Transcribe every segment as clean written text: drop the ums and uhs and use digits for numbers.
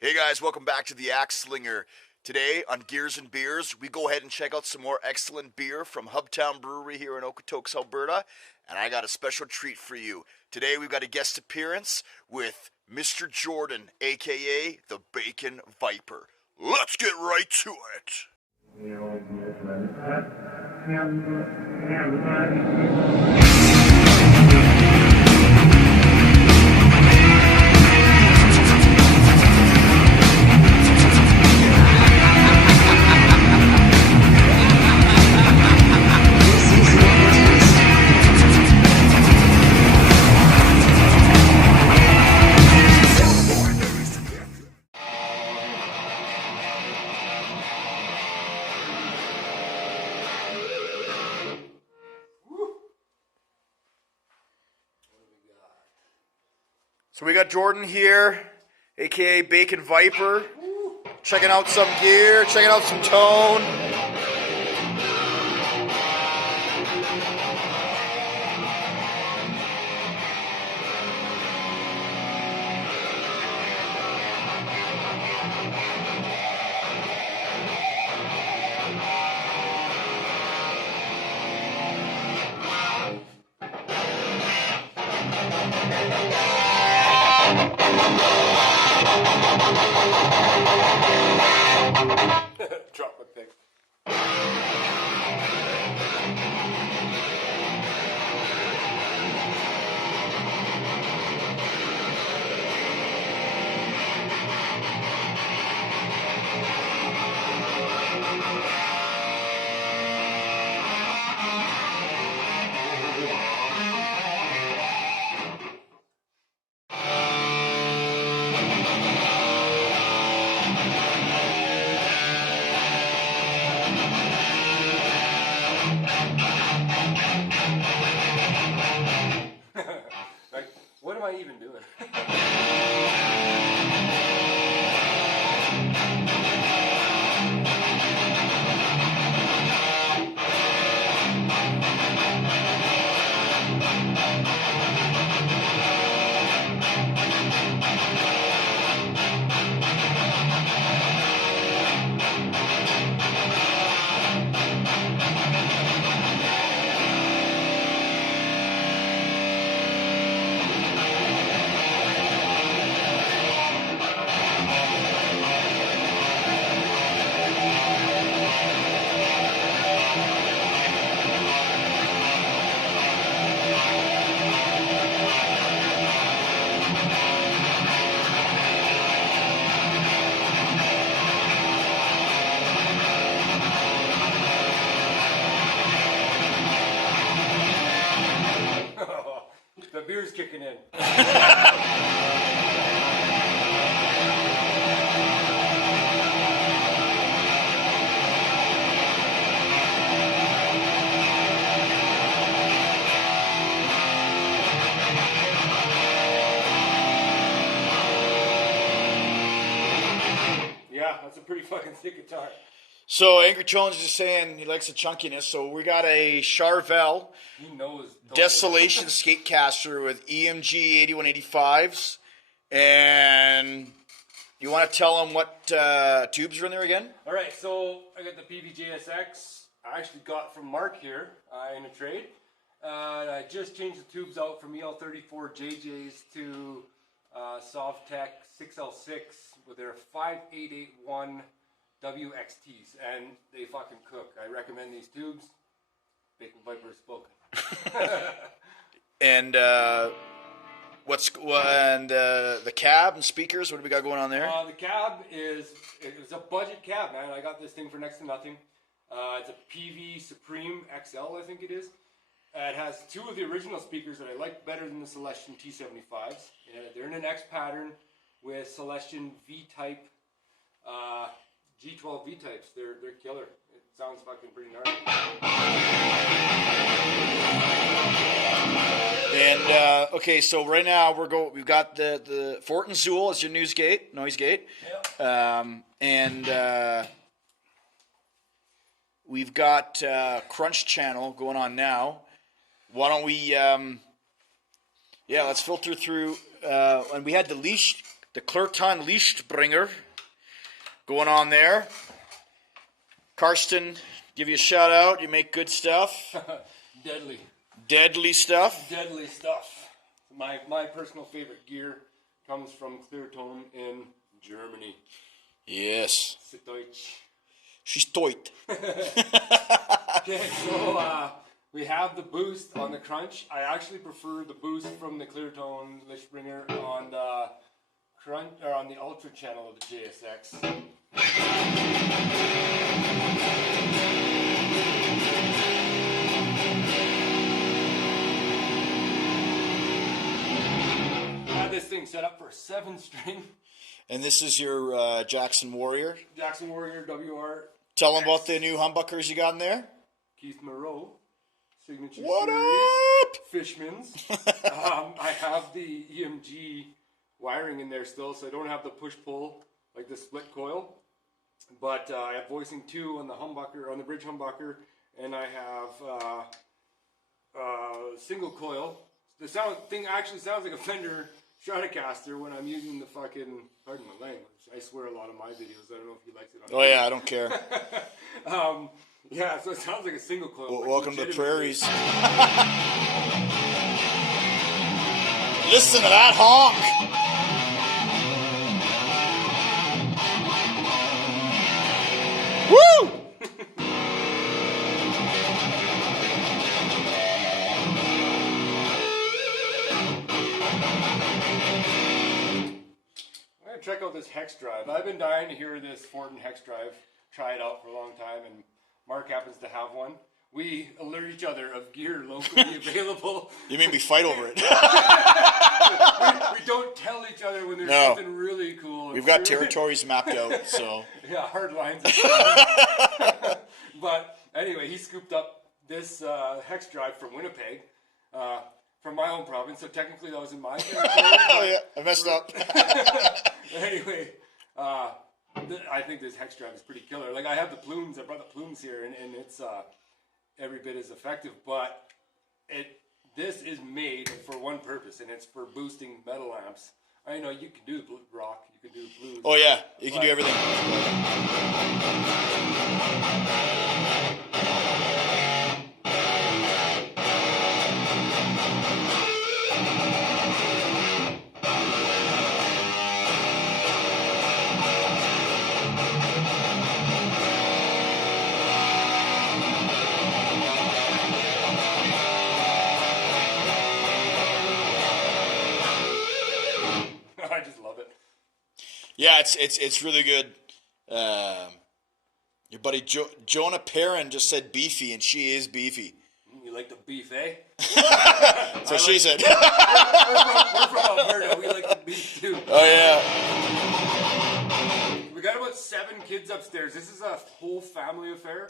Hey guys, welcome back to the Axe Slinger. Today on Gears and Beers, we go ahead and check out some more excellent beer from HUBTOWN Brewery here in Okotoks, Alberta, and I got a special treat for you. Today we've got a guest appearance with Mr. Jordan, aka the Bacon Viper. Let's get right to it. So we got Jordan here, aka Bacon Viper, checking out some gear, checking out some tone. Drop my pick. Like, what am I even doing? The beer's kicking in. Yeah, that's a pretty fucking thick guitar. So Angry Jones is just saying he likes the chunkiness. So we got a Charvel He knows. Desolation Skatecaster with EMG 8185s, and you want to tell them what tubes are in there again? All right, so I got the PVJSX. I actually got from Mark here in a trade. I just changed the tubes out from EL34 JJs to Sovtech 6L6 with their 5881 WXTs, and they fucking cook. I recommend these tubes. Bacon Viper spoken. And the cab and speakers? What do we got going on there? The cab it's a budget cab, man. I got this thing for next to nothing. It's a PV Supreme XL, I think it is. It has two of the original speakers that I like better than the Celestion T75s. They're in an X pattern with Celestion V-type, G12 V-types. They're killer. It sounds fucking pretty gnarly. And okay, so right now we've got the Fort and Zool as your noise gate. Yep. And we've got Crunch Channel going on now. Why don't we let's filter through and we had the the Klurton Lichtbringer going on there. Karsten, give you a shout out. You make good stuff. Deadly. Deadly stuff. Deadly stuff. My personal favorite gear comes from Klurton in Germany. Yes. Deutsch. She's toit. Okay, so we have the boost on the crunch. I actually prefer the boost from the Klurton Lichtbringer on the crunch or on the ultra channel of the JSX. I had this thing set up for a 7-string. And this is your Jackson Warrior. Jackson Warrior WR. Tell them about the new humbuckers you got in there. Keith Moreau. Signature What series. up? Fishman's. I have the EMG wiring in there still, so I don't have the push-pull, like the split coil. But I have voicing 2 on the humbucker, on the bridge humbucker, and I have single coil. The thing actually sounds like a Fender Stratocaster when I'm using the fucking, pardon my language, I swear a lot of my videos, I don't know if he likes it. Oh yeah, I don't care. Yeah, so it sounds like a single coil. Well, welcome to the prairies. Listen to that honk. Woo! Check out this hex drive. I've been dying to hear this Fortin hex drive. Try it out for a long time, and Mark happens to have one. We alert each other of gear locally available. You mean we fight over it? we don't tell each other when there's something really cool. We've got territories mapped out, so. Yeah, hard lines. But anyway, he scooped up this hex drive from Winnipeg. From my own province, so technically that was in my territory. Oh yeah, I messed up. Anyway, I think this hex drive is pretty killer. Like I have the plumes, I brought the plumes here, and it's every bit as effective. But this is made for one purpose, and it's for boosting metal amps. I know you can do rock, you can do blues. Oh yeah, you can do everything. I just love it. Yeah, it's really good. Your buddy Jonah Perrin just said beefy, and she is beefy. You like the beef, eh? So she said. We're from Alberta. We like the beef too. Oh yeah. We got about 7 kids upstairs. This is a whole family affair.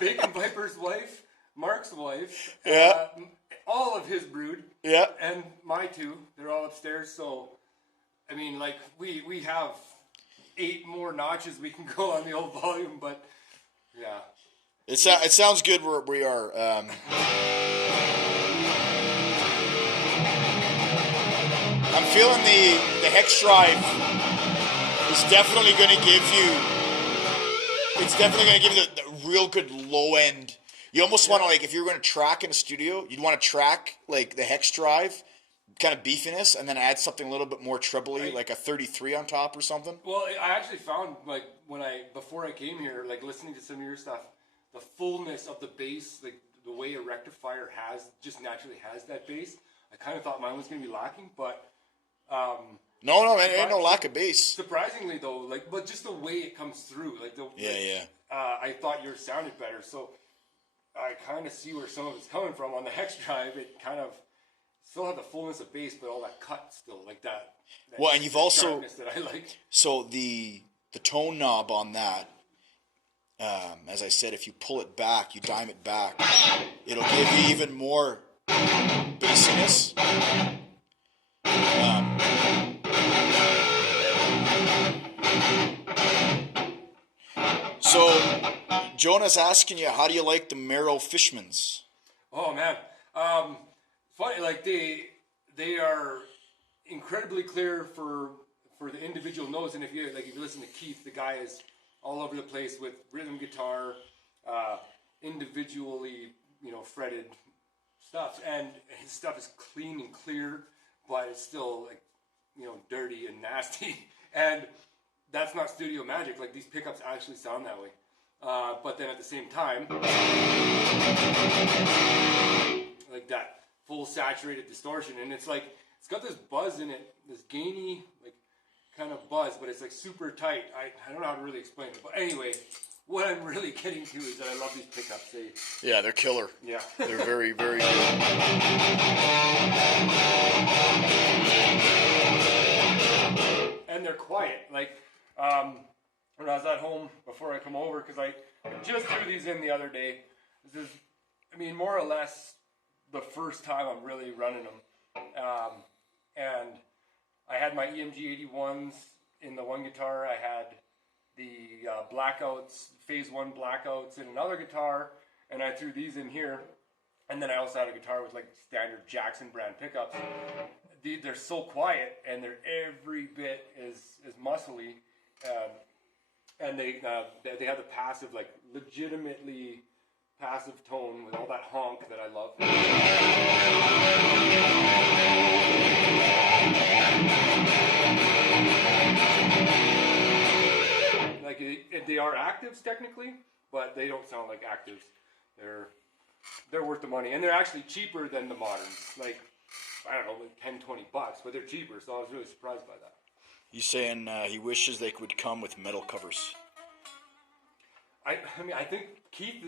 Bacon Viper's wife, Mark's wife, Yeah. all of his brood, Yeah. and my 2. They're all upstairs. So, I mean, like we have 8 more notches we can go on the old volume, but yeah. It sounds good where we are. I'm feeling the hex drive is definitely going to give you. It's definitely going to give you the real good low end. You almost want to, like, if you're going to track in a studio, you'd want to track like the hex drive, kind of beefiness, and then add something a little bit more trebly, like a 33 on top or something. Well, I actually found, like, before I came here, like listening to some of your stuff, the fullness of the bass, like the way a rectifier just naturally has that bass. I kind of thought mine was going to be lacking, but No, man, ain't no lack of bass. Surprisingly, though, but just the way it comes through, Yeah. I thought yours sounded better, so I kind of see where some of it's coming from. On the hex drive, it kind of still had the fullness of bass, but all that cut still, like that. Well, and you've also sharpness that I like. So the tone knob on that, as I said, if you pull it back, you dime it back, it'll give you even more bassiness. So Jonah's asking you, how do you like the Merrow Fishmans? Oh man, funny, like they are incredibly clear for the individual notes. And if you listen to Keith, the guy is all over the place with rhythm guitar, individually, fretted stuff, and his stuff is clean and clear, but it's still like, dirty and nasty. And that's not studio magic. Like, these pickups actually sound that way. But then at the same time, like that full saturated distortion, and it's like, it's got this buzz in it, this gainy, like, kind of buzz, but it's like super tight. I don't know how to really explain it, but anyway, what I'm really getting to is that I love these pickups. Yeah, they're killer. Yeah. They're very, very good. And they're quiet. Like, when I was at home before I come over, because I just threw these in the other day. This is, more or less the first time I'm really running them. And I had my EMG 81s in the one guitar. I had the blackouts, phase 1 blackouts in another guitar, and I threw these in here. And then I also had a guitar with like standard Jackson brand pickups. They're so quiet, and they're every bit as muscly, and they have the passive, like legitimately passive tone with all that honk that I love. Like, they are actives technically, but they don't sound like actives. They're worth the money, and they're actually cheaper than the moderns. Like, I don't know, like $10-20, but they're cheaper, so I was really surprised by that. He's saying he wishes they would come with metal covers. I think Keith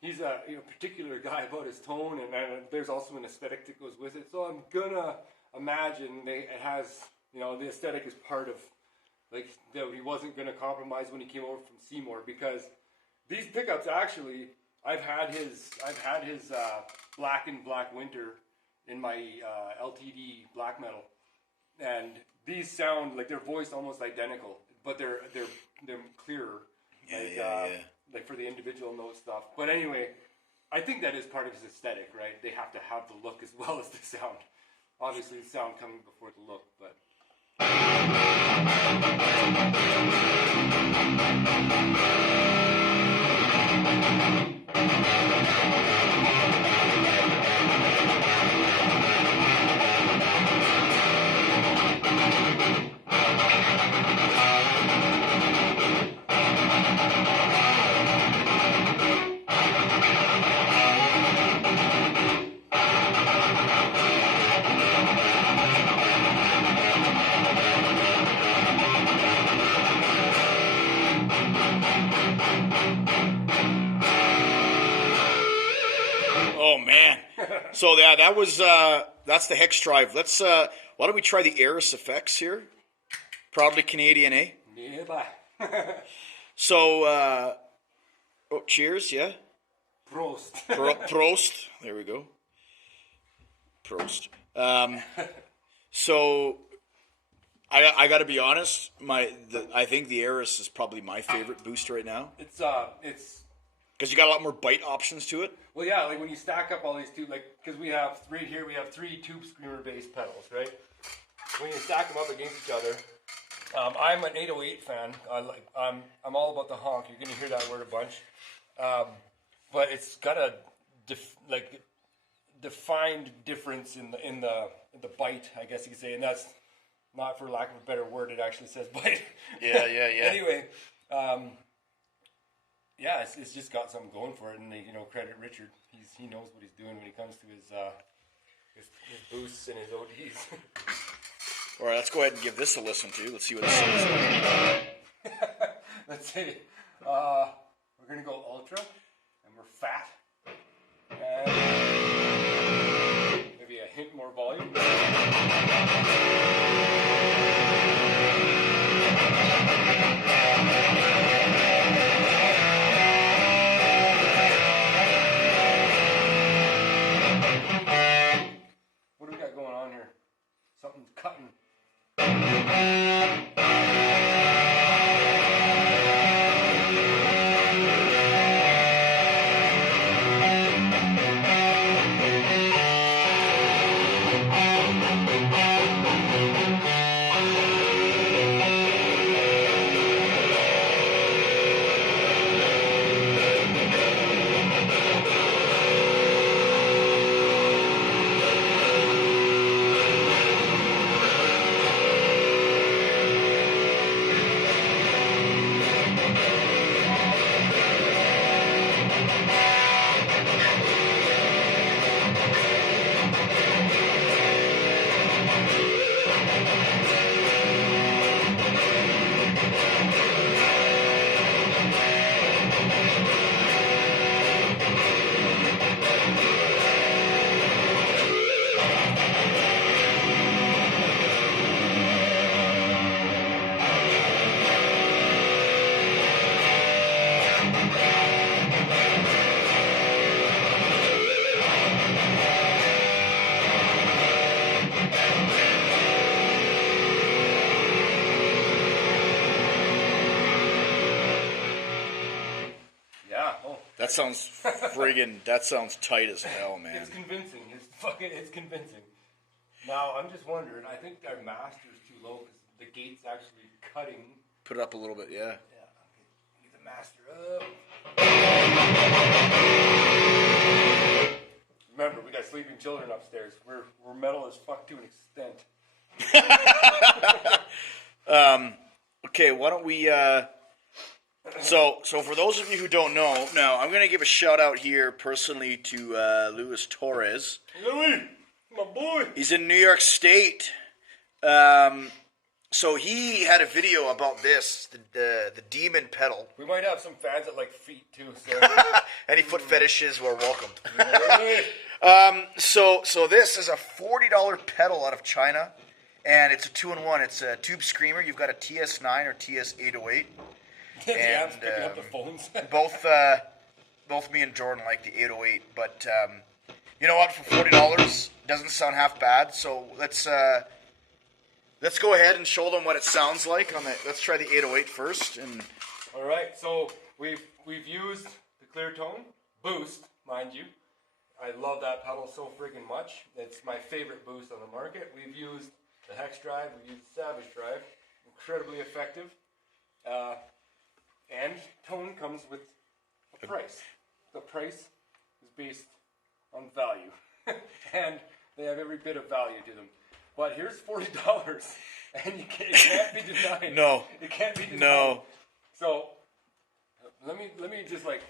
he's a particular guy about his tone, and there's also an aesthetic that goes with it. So I'm gonna imagine it has, the aesthetic is part of, like, that he wasn't gonna compromise when he came over from Seymour, because these pickups actually, I've had his Black and Black Winter in my LTD black metal, and these sound like they're voiced almost identical, but they're clearer. Yeah. Like for the individual note stuff. But anyway, I think that is part of his aesthetic, right? They have to have the look as well as the sound. Obviously, the sound coming before the look, but. Oh man! So yeah, that's the hex drive. Let's why don't we try the Eris effects here? Proudly Canadian, eh? Yeah, bye. So cheers, yeah. Prost. Prost. There we go. Prost. So I got to be honest. I think the Eris is probably my favorite boost right now. It's because you got a lot more bite options to it. Well, yeah, like when you stack up all these tubes, like, because we have three tube screamer bass pedals, right? When you stack them up against each other, I'm an 808 fan. I'm all about the honk. You're gonna hear that word a bunch, but it's got a defined difference in the bite, I guess you could say, and that's not for lack of a better word. It actually says bite. Yeah. Anyway. Yeah, it's just got something going for it, and credit Richard. He knows what he's doing when it comes to his boosts and his ODs. All right, let's go ahead and give this a listen to. Let's see what this says. Let's see. We're gonna go ultra, and we're fat, and maybe a hint more volume. Something's cutting. That sounds tight as hell, man. It's convincing. It's convincing. Now, I'm just wondering, I think our master's too low because the gate's actually cutting. Put it up a little bit, yeah. Yeah, okay. Get the master up. Remember, we got sleeping children upstairs. We're metal as fuck to an extent. Okay, why don't we, so for those of you who don't know, now, I'm going to give a shout out here personally to Luis Torres. Louis! My boy. He's in New York State. So he had a video about this, the demon pedal. We might have some fans that like feet too. So any foot fetishes were welcomed. So this is a $40 pedal out of China, and it's a 2-in-1. It's a tube screamer. You've got a TS9 or TS808. Yeah, I'm picking up the phones. both me and Jordan like the 808, but you know what? For $40, doesn't sound half bad. So let's go ahead and show them what it sounds like on the. Let's try the 808 first. And all right, so we've used the clear tone boost, mind you. I love that pedal so friggin' much. It's my favorite boost on the market. We've used the Hex Drive. We've used the Savage Drive. Incredibly effective. And tone comes with a price. The price is based on value. And they have every bit of value to them. But here's $40, and it can't be denied. No. It can't be denied. No. So, let me just like...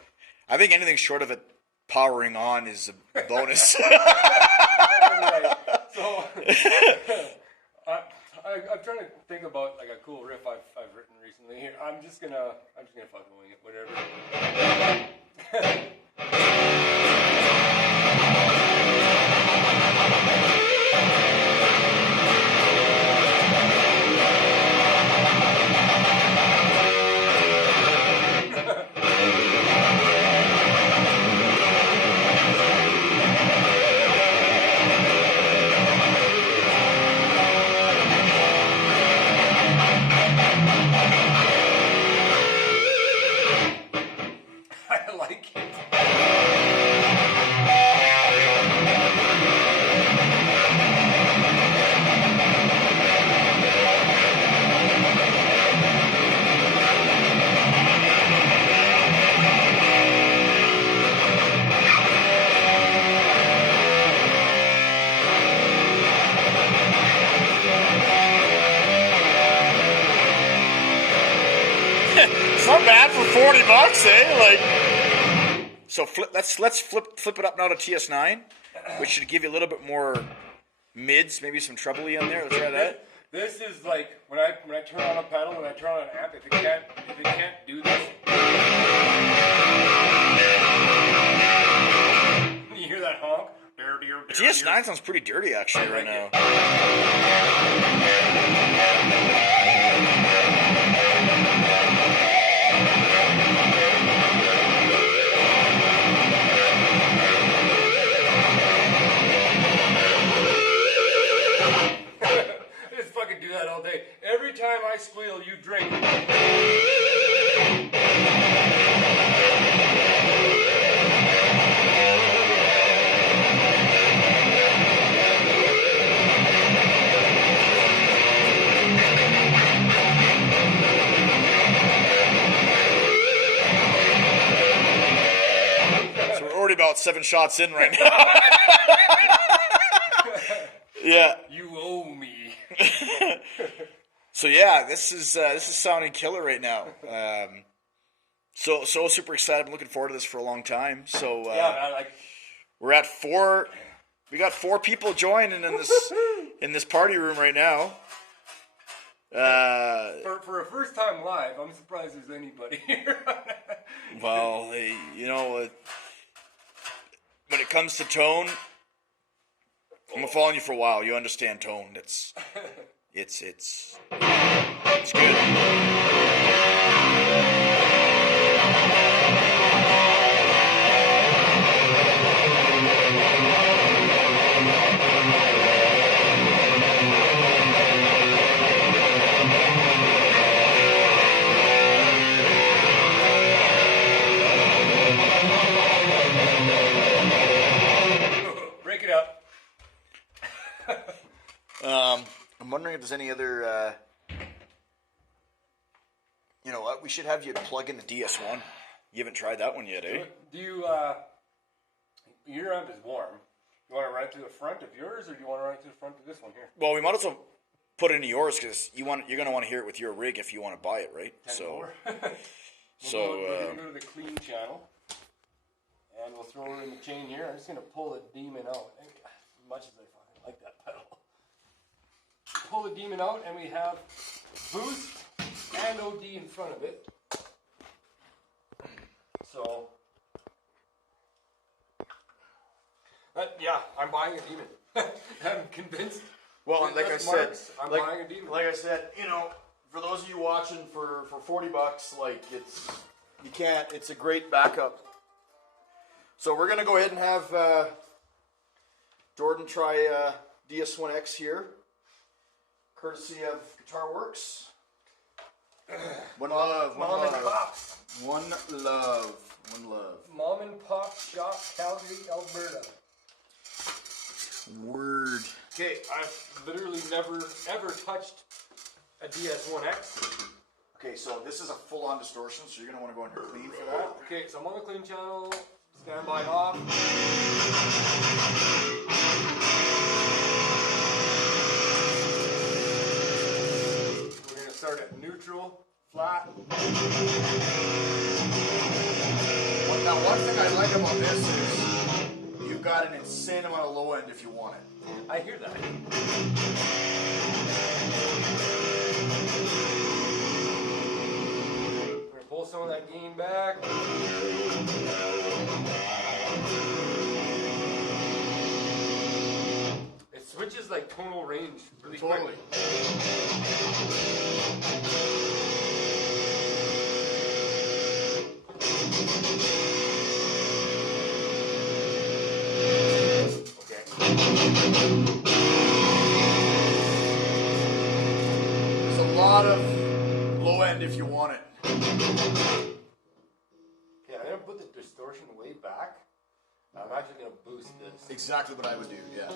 I think anything short of it powering on is a bonus. Right. So, I'm trying to think about like a cool riff I've written recently. Here, I'm just gonna fucking wing it, whatever. I like it. It's not bad for $40, eh? Like, so let's flip it up now to TS9, which should give you a little bit more mids, maybe some trebly on there. Let's try that. This is like when I turn on a pedal, when I turn on an amp, if it can't do this, you hear that honk? The TS9 sounds pretty dirty actually right now. Do that all day. Every time I squeal, you drink. So we're already about 7 shots in right now. Yeah. You owe me. So yeah, this is sounding killer right now. So super excited. I'm looking forward to this for a long time. So Yeah, man, we're at 4. We got 4 people joining in this party room right now. for a first time live, I'm surprised there's anybody here. Well, you know, when it comes to tone, I've been following you for a while. You understand tone. It's good. there's any other. You know what? We should have you plug in the DS1. You haven't tried that one yet, eh? Do you? Your amp is warm. You want to run it to the front of yours, or do you want to run it to the front of this one here? Well, we might as well put it into yours because you're going to want to hear it with your rig if you want to buy it, right? So, we're going to go to the clean channel, and we'll throw it in the chain here. I'm just going to pull the demon out as much as I fucking like that pedal. Pull the demon out, and we have boost and OD in front of it. So, yeah, I'm buying a demon. I'm convinced. well, and like I said, I'm buying a demon. like I said, you know, for those of you watching for $40, like you can't. It's a great backup. So we're gonna go ahead and have Jordan try DS1X here, courtesy of Guitar Works. One love, one Mom love, and Pops. one love, one love. Mom and Pop Shop, Calgary, Alberta. Word. Okay, I've literally never ever touched a DS1X. Okay, so this is a full-on distortion, so you're gonna want to go into clean for that. Okay, so I'm on the clean channel. Standby off. We're gonna start at neutral, flat. Now, one thing I like about this is you've got an insane amount of low end if you want it. I hear that. We're gonna pull some of that gain back. It switches like tonal range really Totally. quick. Okay. There's a lot of low end if you want it. Okay, I'm gonna put the distortion way back. I'm actually gonna boost this. Exactly what I would do, yeah.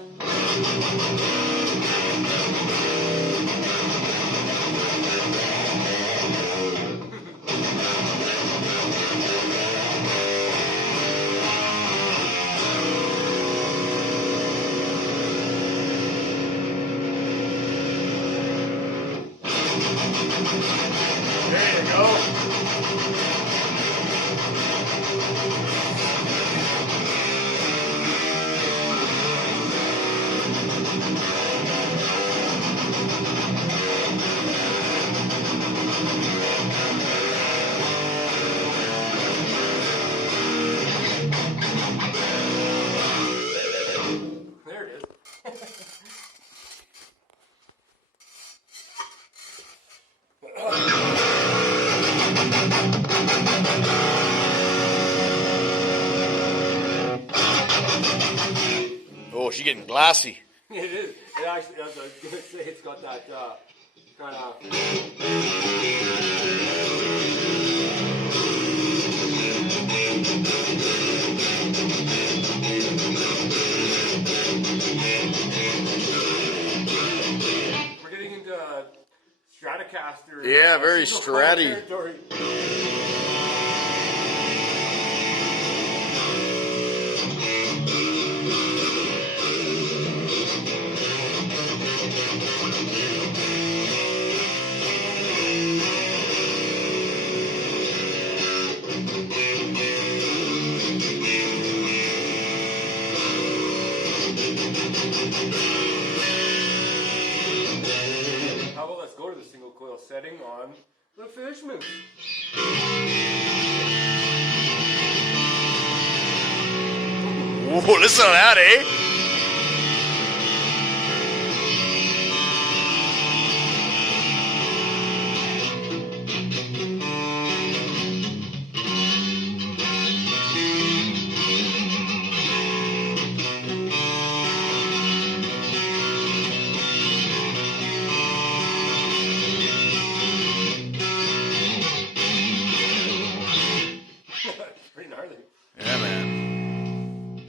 There you go. There it is. Oh, she's getting glassy. It is. It actually, as I was gonna say, it's got that kind of. We're getting into Stratocaster. Yeah, very single coil stratty. territory. How about let's go to the single coil setting on the Fishman. Ooh, listen to that, eh? Pretty gnarly. Yeah, man.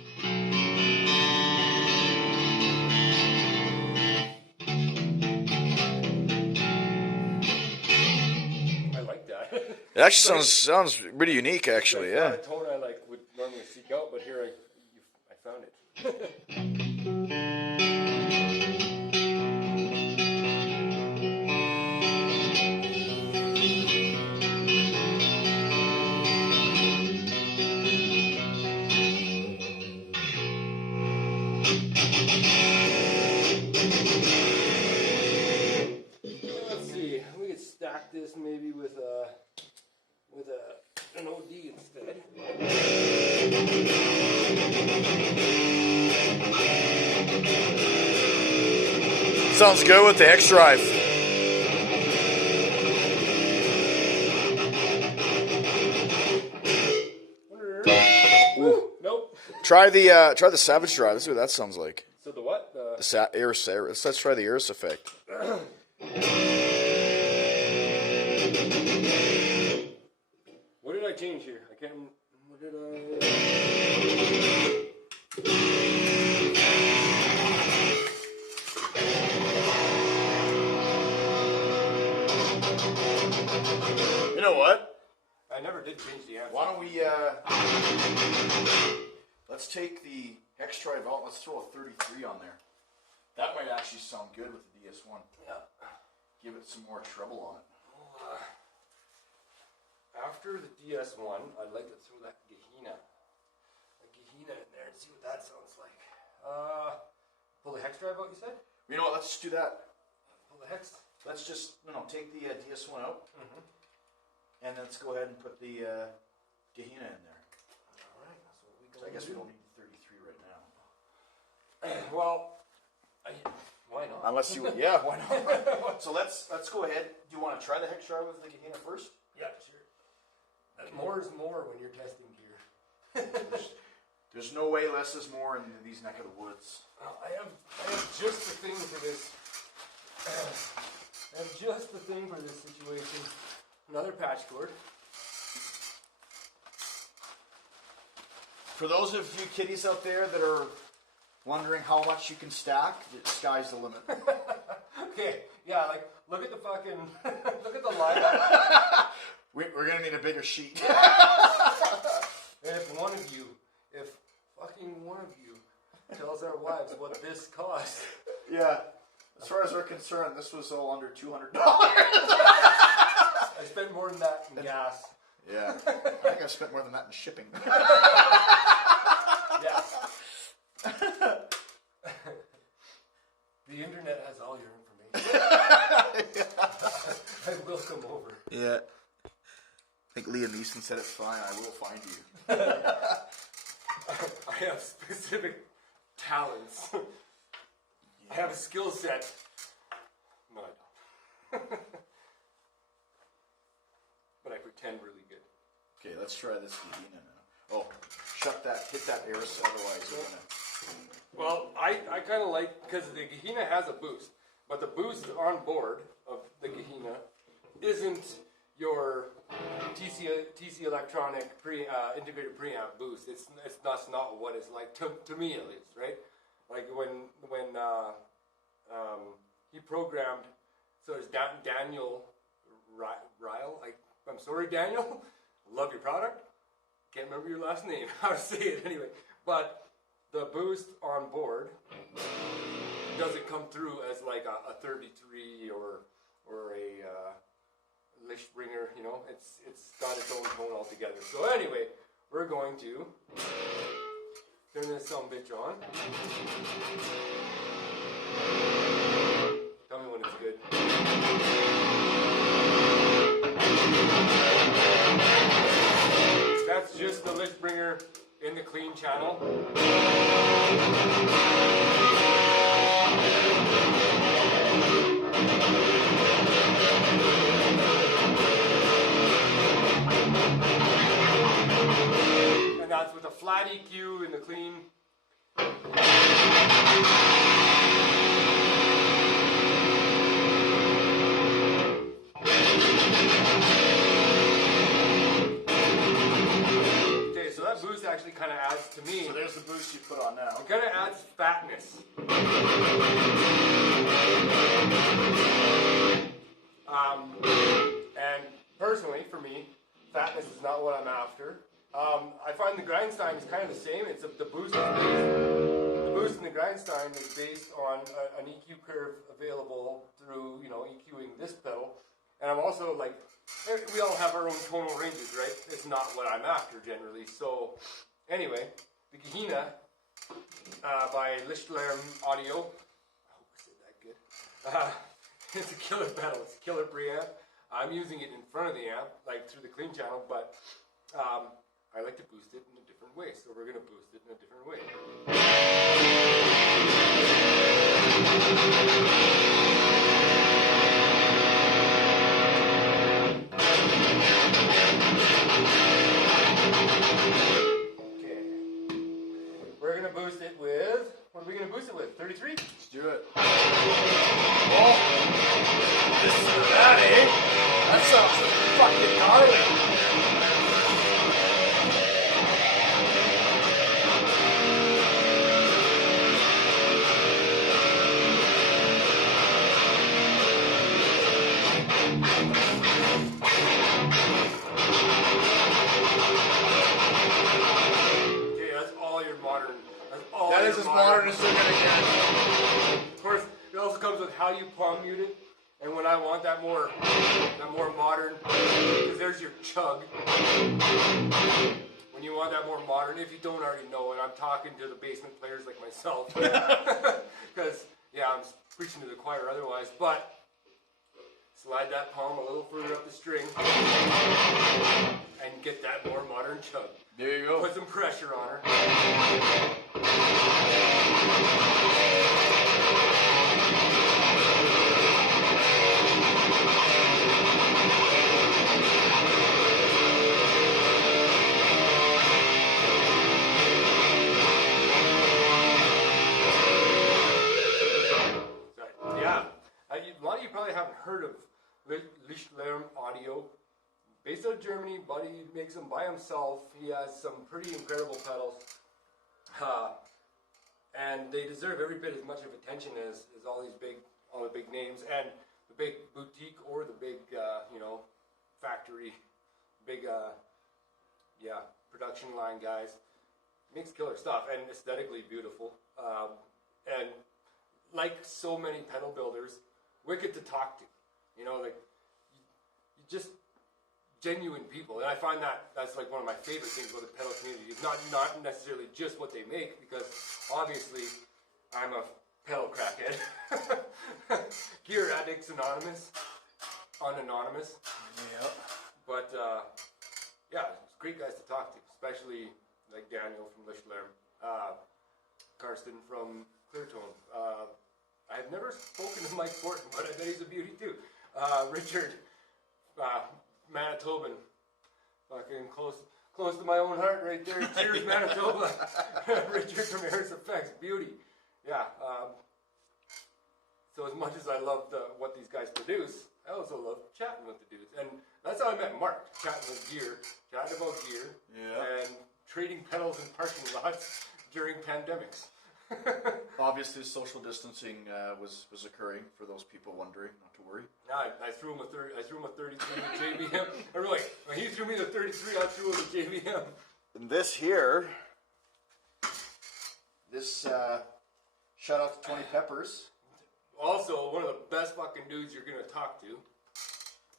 It actually sounds pretty unique, actually. It's Yeah. not a tone I like would normally seek out, but here I found it. Let's see. We could stack this maybe with an OD instead. Sounds good with the X drive. Woo! Nope. Try the Savage drive. Let's see what that sounds like. So the what? The Eris. Let's try the Eris effect. What did I change here? I can't. What did I? You know what? I never did change the amp. Why don't we let's take the X drive out. Let's throw a 33 on there. That might actually sound good with the DS1. Yeah. Give it some more treble on it. After the DS1, I'd like to throw that Gehenna in there and see what that sounds like. Pull the hex drive out, you said? You know what? Let's just do that. Pull the hex. Let's just take the DS1 out, and then let's go ahead and put the Gehenna in there. All right, that's what we So I guess we don't need the 33 right now. Well, why not? Unless you, yeah, why not? So let's go ahead. Do you want to try the hex drive with the Gehenna first? Yeah, sure. More is more when you're testing gear. There's no way less is more in these neck of the woods. I have just the thing for this. I have just the thing for this situation. Another patch cord. For those of you kiddies out there that are wondering how much you can stack, the sky's the limit. Okay, yeah, like look at the fucking look at the lineup. We're gonna need a bigger sheet. If fucking one of you tells our wives what this costs. Yeah. As far as we're concerned, this was all under $200. I spent more than that in gas. Yeah. I think I've spent more than that in shipping. Yes. The internet has all your information. I will come over. Yeah. I think Liam Neeson said it's fine. I will find you. I have specific talents. I have a skill set. No, I don't. But I pretend really good. Okay, let's try this Gehenna now. Oh, hit that Eris, otherwise you're gonna... Well, I kind of like, because the Gehenna has a boost, but the boost on board of the Gehenna isn't your TC electronic integrated preamp boost. That's not what it's like to me at least, right? Like when he programmed, so it's Daniel Ryle. I'm sorry, Daniel. Love your product. Can't remember your last name. How to say it anyway. But the boost on board doesn't come through as like a 33 or a Lichtbringer, you know, it's got its own tone altogether. So anyway, we're going to turn this bitch on. Tell me when it's good. That's just the Lichtbringer in the clean channel. And that's with a flat EQ in the clean. Okay, so that boost actually kind of adds to me. So there's the boost you put on now. It kind of adds fatness. And personally, for me, Fatness is not what I'm after. I find the Grindstein is kind of the same. It's the boost in the Grindstein is based on an EQ curve available through, EQing this pedal. And I'm also like, we all have our own tonal ranges, right? It's not what I'm after generally. So anyway, the Kahina by Lichtlerm Audio. I hope I said that good. It's a killer pedal. It's a killer preamp. I'm using it in front of the amp, like through the clean channel, but I like to boost it in a different way, so we're going to boost it in a different way. Okay. We're going to boost it with, what are we going to boost it with? 33? Let's do it. Oh, this is that, eh? That sounds fucking gnarly. Okay, that's all your modern. That's all. That is as modern as they're gonna get. Of course, it also comes with how you palm mute it, and when I want that more modern, because there's your chug. When you want that more modern, if you don't already know it, I'm talking to the basement players like myself, because I'm preaching to the choir otherwise. But slide that palm a little further up the string, and get that more modern chug. There you go. Put some pressure on her. A lot of you probably haven't heard of Lichtlerm Audio. Based out of Germany, Buddy makes them by himself. He has some pretty incredible pedals. And they deserve every bit as much of attention as all the big names and the big boutique or the big, factory, big, production line guys. Makes killer stuff and aesthetically beautiful. And like so many pedal builders, wicked to talk to. You just genuine people. And I find that's like one of my favorite things about the pedal community. It's not necessarily just what they make, because obviously I'm a pedal crackhead. Gear Addicts Anonymous. Unanonymous. Yeah. But it's great guys to talk to, especially like Daniel from Lichtlerm, Karsten from Cleartone. I've never spoken to Mike Fortin, but I bet he's a beauty too. Richard, Manitoban, fucking close to my own heart right there. Cheers, Manitoba. Richard from Harris Effects, beauty. Yeah. So as much as I love what these guys produce, I also love chatting with the dudes, and that's how I met Mark. Chatting about gear, and trading pedals in parking lots during pandemics. Obviously, social distancing was occurring for those people wondering. Not to worry. I threw him a 33 with JVM. Or really, when he threw me the 33, I threw him the JVM. And this here, shout out to Tony Peppers. Also, one of the best fucking dudes you're gonna talk to.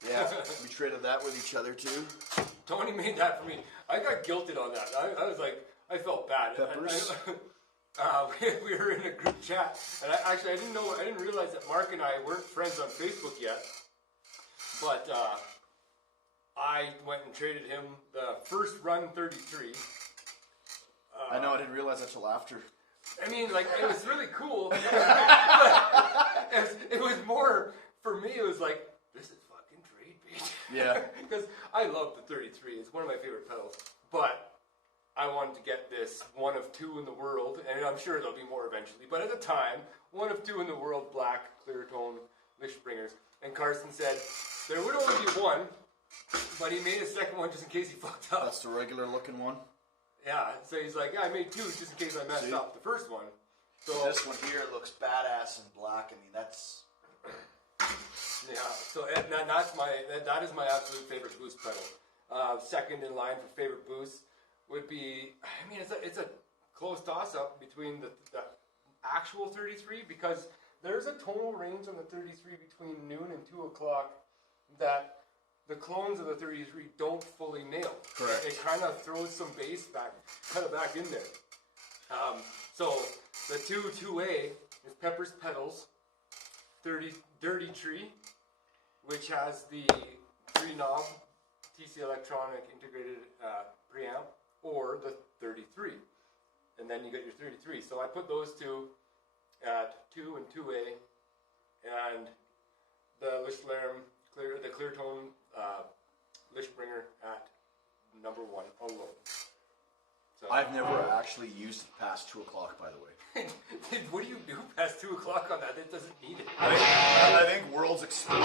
Yeah, we traded that with each other too. Tony made that for me. I got guilted on that. I was like, I felt bad. Peppers. We were in a group chat, and I didn't realize that Mark and I weren't friends on Facebook yet. But I went and traded him the first run 33. I know, I didn't realize that till after. I mean, like, it was really cool. It was more, for me, it was like, this is fucking trade bait. Yeah. Because I love the 33. It's one of my favorite pedals. But I wanted to get this one of two in the world, and I'm sure there'll be more eventually. But at the time, one of two in the world, black, clear tone, Lichtbringers. And Carson said there would only be one, but he made a second one just in case he fucked up. That's the regular looking one. Yeah, so he's like, I made two just in case I messed up the first one. So this one here looks badass in black. I mean, that's... Yeah, so that is my absolute favorite boost pedal. Second in line for favorite boost would be, I mean, it's a close toss-up between the actual 33, because there's a tonal range on the 33 between noon and 2 o'clock that the clones of the 33 don't fully nail. Correct. It kind of throws some bass back, kind of back in there. So the 2A is Pepper's Pedals 30 Dirty Tree, which has the 3-knob TC Electronic integrated preamp, or the 33. And then you get your 33. So I put those two at 2 and 2A, and the Lischlerm the clear tone Lischbringer at number 1 alone. So, I've never actually used it past 2 o'clock, by the way. What do you do past 2 o'clock on that? It doesn't need it. I think worlds explode.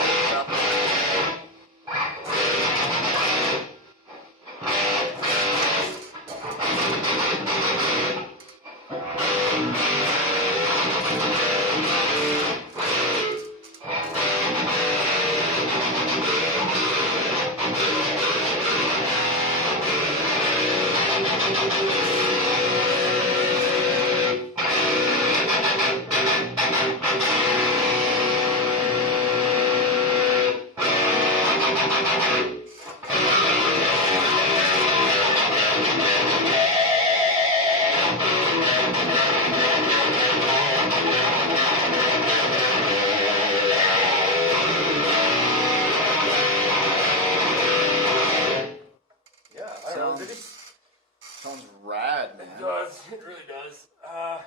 Sounds rad, man. It does. It really does. I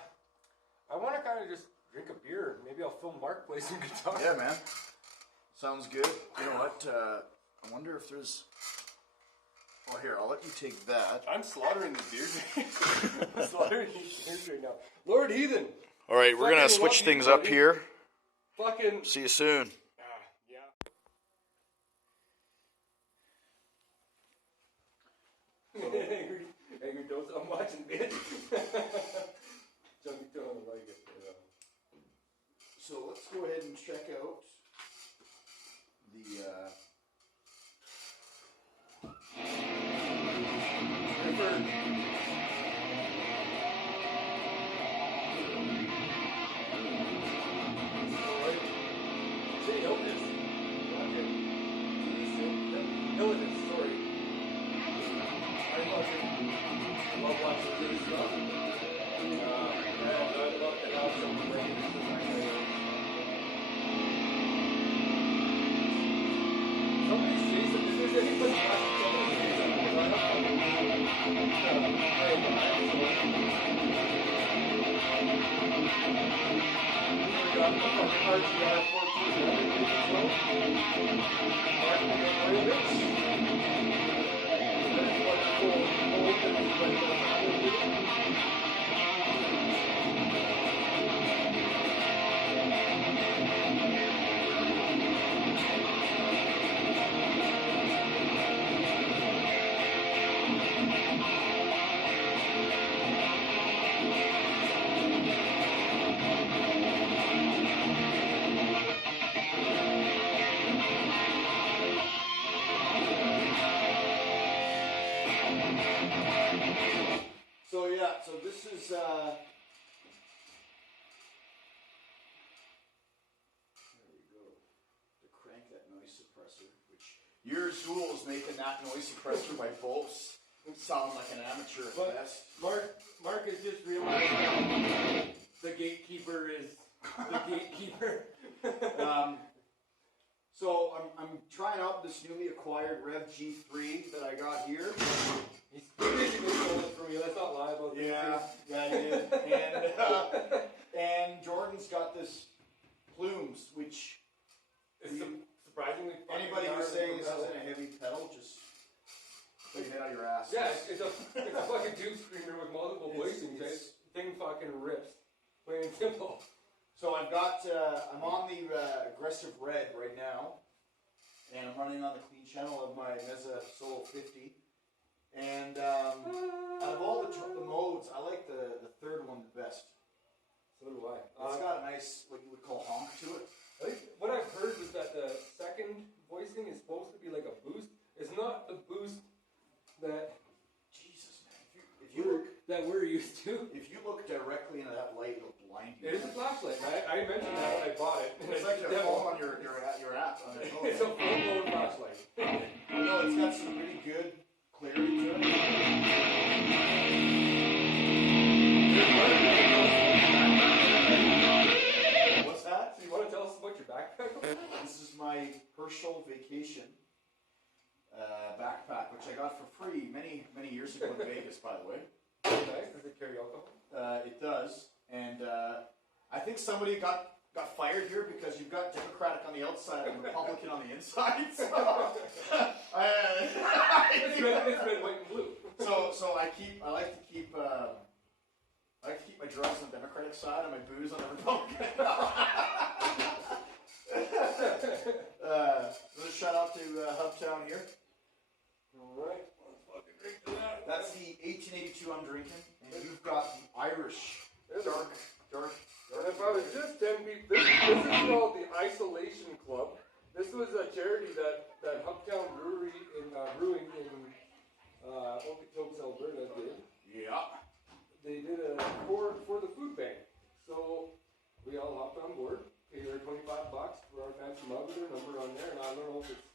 want to kind of just drink a beer. Maybe I'll film Mark play some guitar. Yeah, man. Sounds good. You know what? I wonder if there's... Oh, here, I'll let you take that. I'm slaughtering the beers. I'm slaughtering these beers right now. Lord Heathen. All right, we're going to switch things up here. Fucking... See you soon. Yeah. Angry Dose, I'm watching, bitch. Junkie Tone, I like it. So let's go ahead and check out the VIPER. Say Hillis. Okay. Hillis, sorry. I'm love watching this stuff. And I love to have some ratings. Somebody say something. If there's anybody watching, somebody say something. Because I don't we got the fucking RCR 1400 So this is there we go. To crank that noise suppressor, which your Zool is making that noise suppressor by both sound like an amateur at best. Mark has just realized the gatekeeper is the gatekeeper. So I'm trying out this newly acquired Rev G3 that I got here. He's basically stole it from you. Let's not lie about this. Yeah, I did. And Jordan's got this Plumes, which it's surprisingly. Anybody who's saying this isn't a heavy pedal, just put your head out your ass. Yeah, it's a fucking tube screamer with multiple voicings. This thing fucking rips. Plain and simple. So I've got, I'm on the aggressive red right now, and I'm running on the clean channel of my Meza Solo 50. And out of all the modes, I like the third one the best. So do I. It's got a nice, what you would call honk to it. I think what I've heard was that the second voicing is supposed to be like a boost. It's not the boost used to. If you look directly into that light, it'll blind you. It is a flashlight. I mentioned that when I bought it. It's like a phone on your app. On your phone. It's a full-blown flashlight. No, it's got some really good clarity to it. What's that? So you want to tell us about your backpack? This is my Herschel Vacation backpack, which I got for free many years ago in Vegas, by the way. Nice. Does it carry alcohol? It does, and I think somebody got fired here because you've got Democratic on the outside and Republican on the inside. So, It's red, white, and blue. so I like to keep my drugs on the Democratic side and my booze on the Republican. Let's shout out to HUBTOWN here. Alright, let's fucking drink to that. That's the 1882 I'm drinking, and you've got the Irish dark. And if I was just 10 people, this is called the Isolation Club. This was a charity that HUBTOWN Brewing in Okotoks, Alberta did. Yeah. They did a for the food bank. So we all hopped on board. Paid her $25 for our fancy mug with her number on there, and I don't know if it's.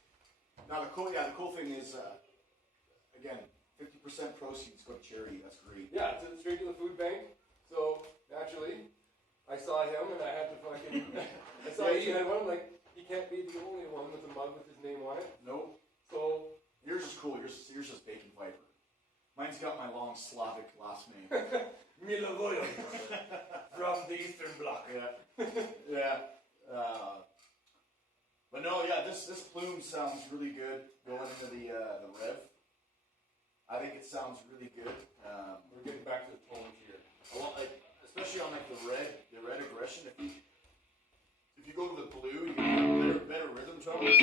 Now the cool thing is, again, 50% proceeds go to charity. That's great. Yeah, it's straight to the food bank. So naturally, I saw him and I had to fucking. I saw he had one. I'm like, he can't be the only one with a mug with his name on it. Nope. So Yours is cool. Yours is Bacon Viper. Mine's got my long Slavic last name. Milovoyo from the Eastern Bloc. Yeah. But no, yeah, this plume sounds really good going into the Rev. I think it sounds really good. We're getting back to the tones here. Especially on like the red aggression. If you go to the blue, you get better rhythm tones.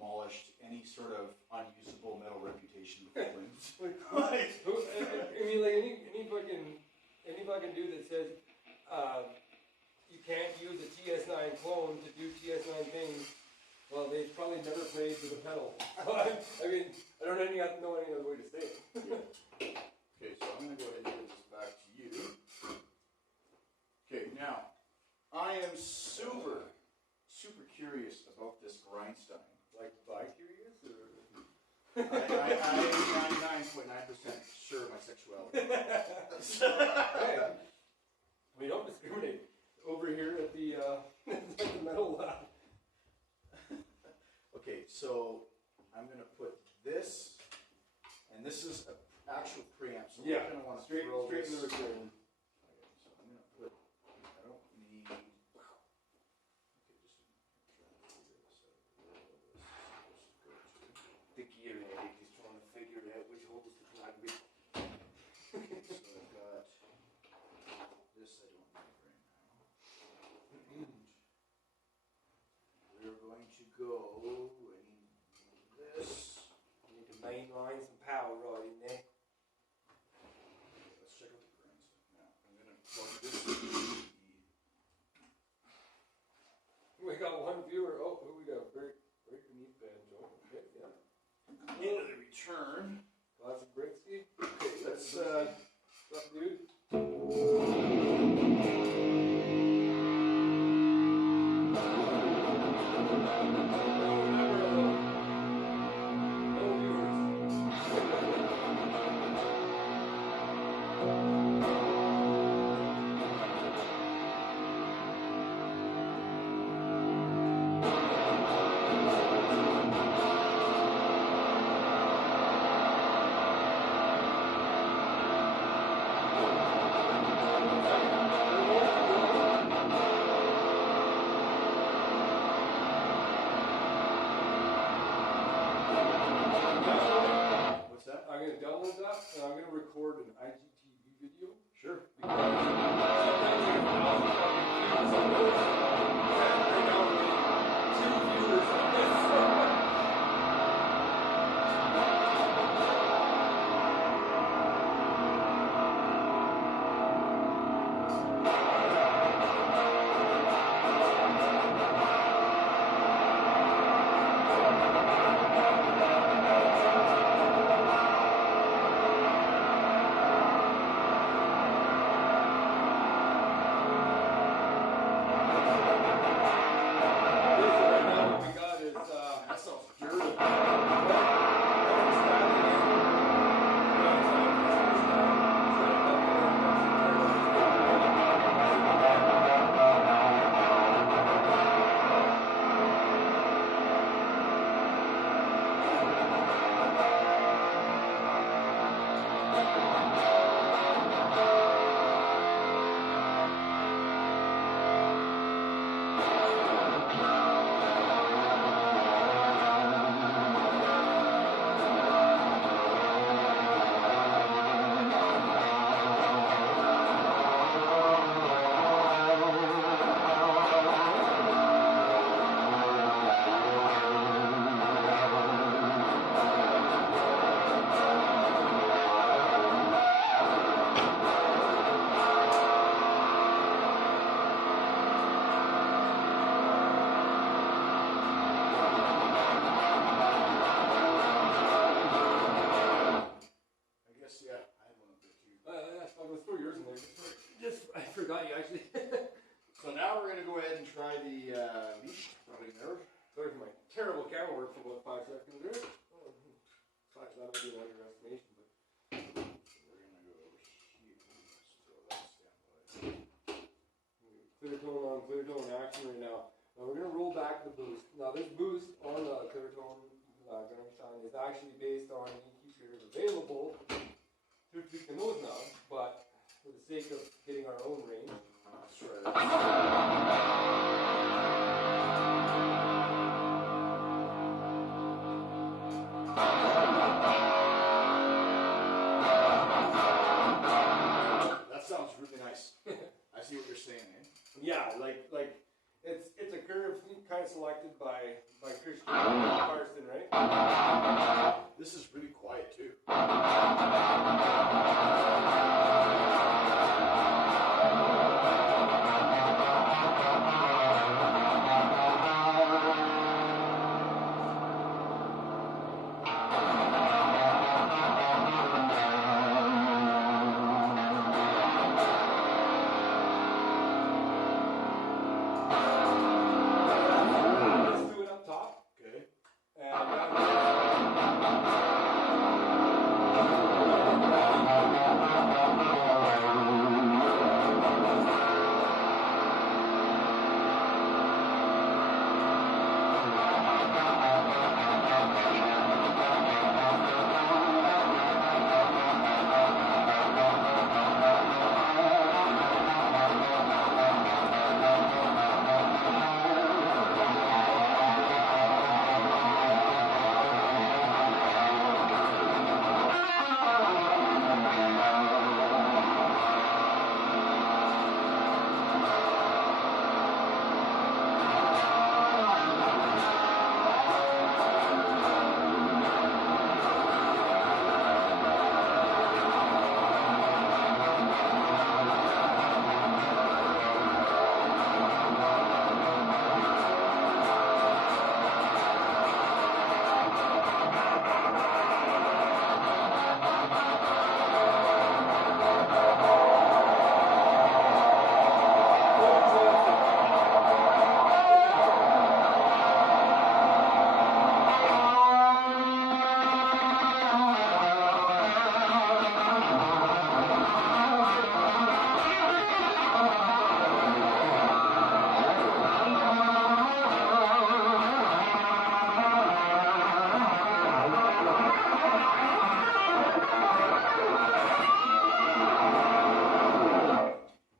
demolished any sort of unusable metal reputation with flames. I mean, like any fucking dude that says you can't use a TS9 clone to do TS9 things, well, they've probably never played with a pedal. I mean, I don't know any other way to say it. Okay, so I'm going to go ahead and give this back to you. Okay, now, I am super curious about this grindstein. Like, bi-curious, or? I'm 99.9% sure of my sexuality. Hey, we don't discriminate. Over here at the, the metal lab. Okay, so I'm going to put this, and this is an actual preamp, so we're going to want to straight throw in the this. recording. Okay, so I'm going to put, I don't need, okay, just trying to figure this out. Where all this is supposed to go to. The gear addict is trying to figure out which holes to plug with. So I've got this I don't need right now. And we're going to go, I need this. You need to mainline some power right in there. Okay, let's check out the grindstone. Now, I'm going to plug this in. We got one viewer. Oh, who we got? Break beneath banjo. Okay, yeah. Into the return. Classic brewskis. Okay, let's, What's up, dude? what's that? I'm going to download that, and I'm going to record an IGTV video. Sure. That sounds beautiful. I forgot you actually. So now we're going to go ahead and try the leash rubbing there. Sorry for my terrible camera work for about 5 seconds there. Oh, that might be an underestimation, but We're going to go over here. Let's throw that standby. clear tone on clear tone action right now. Now we're going to roll back the boost. Now this boost on the clear tone Grandstein is actually based on EQ traders available through tweak the nose knob, but for the sake of getting our own range, Let's try that. That sounds really nice. I see what you're saying, eh? yeah, like it's a curve kind hand selected by Christian Carson, right? This is really quiet too. Let's do it up top. Okay.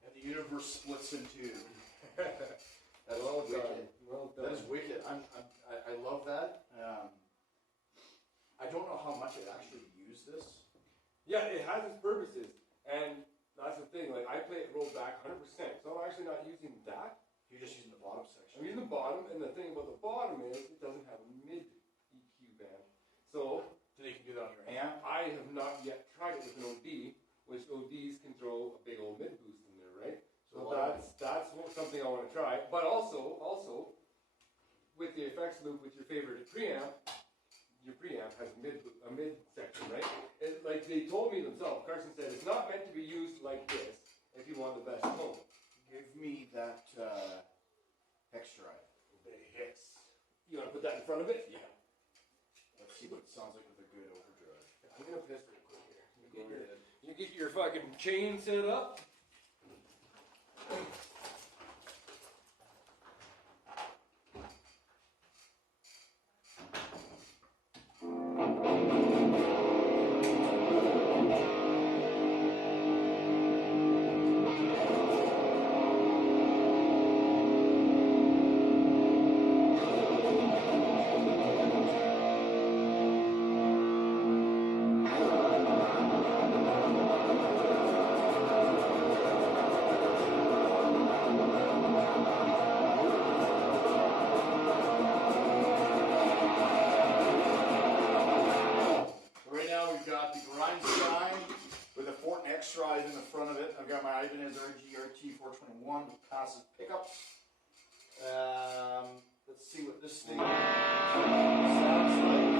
And the universe splits in two. That's Well done. wicked. Well That done. is wicked. I love that. I don't know how much it actually used this. Yeah, it has its purposes, and that's the thing. Like I play it rolled back 100%, so I'm actually not using that. You're just using the bottom section. I'm using the bottom, and the thing about the bottom is it doesn't have a mid EQ band. So So you can do that on your amp. I have not yet tried it with an OD, which ODs can throw a big old mid boost in there, right? So something I want to try. But also with the effects loop with your favorite preamp, your preamp has a mid section, right? And like they told me themselves, Carson said it's not meant to be used like this if you want the best tone. Give me that hex drive. The hits. You want to put that in front of it? Yeah. Let's see what it sounds like with a good overdrive. I'm gonna piss real quick here. You get your fucking chain set up. Right now we've got the Grindstein with a Fortin X drive in the front of it. I've got my Ibanez RGRT 421 with passive pickups. Let's see what this thing sounds like.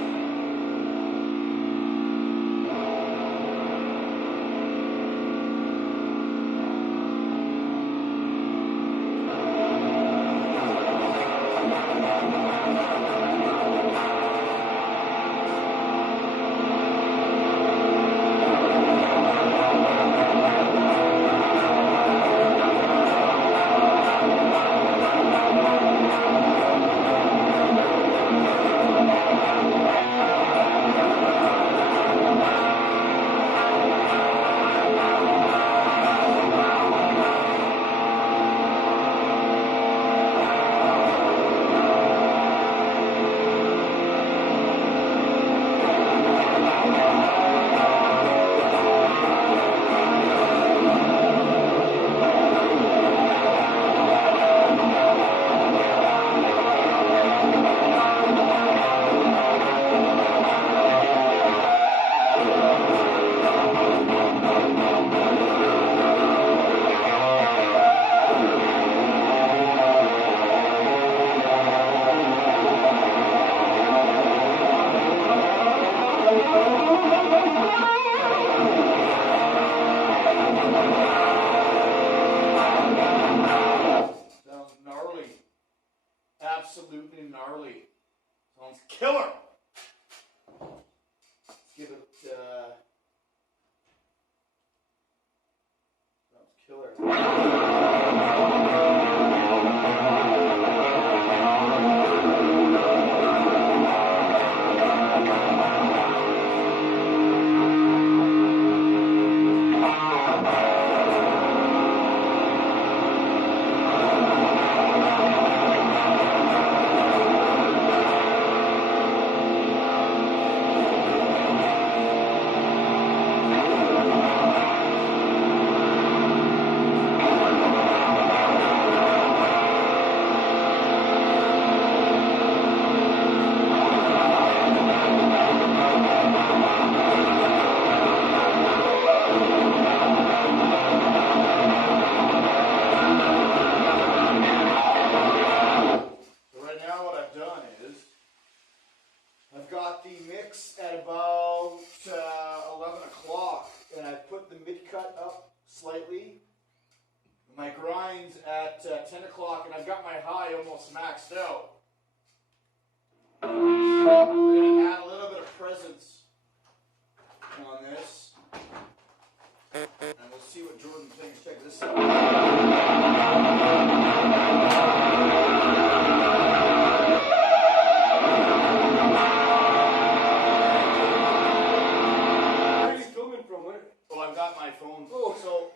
tootin' and gnarly. Sounds killer. Let's give it. Sounds killer. Got the mix at about 11 o'clock, and I put the mid-cut up slightly. My grind's at 10 o'clock, and I've got my high almost maxed out. We're going to add a little bit of presence on this, and we'll see what Jordan thinks. Check this out.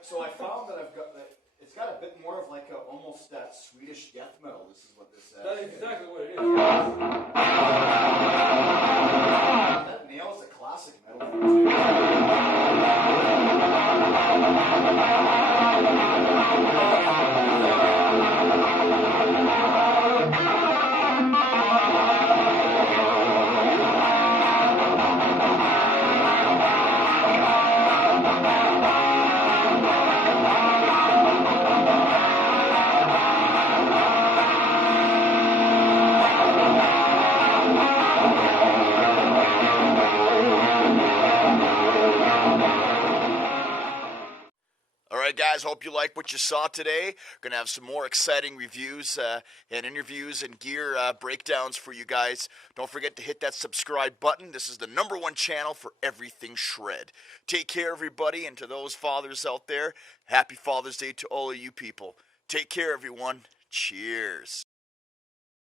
So I found that I've got that. It's got a bit more of like almost that Swedish death metal. This is what this says. That's exactly what it is. That nails the classic metal thing Guys, hope you like what you saw today. Gonna have some more exciting reviews and interviews and gear breakdowns for you guys. Don't forget to hit that subscribe button. This is the #1 channel for everything shred. Take care, everybody, and to those fathers out there, happy Father's Day to all of you people. Take care, everyone. Cheers.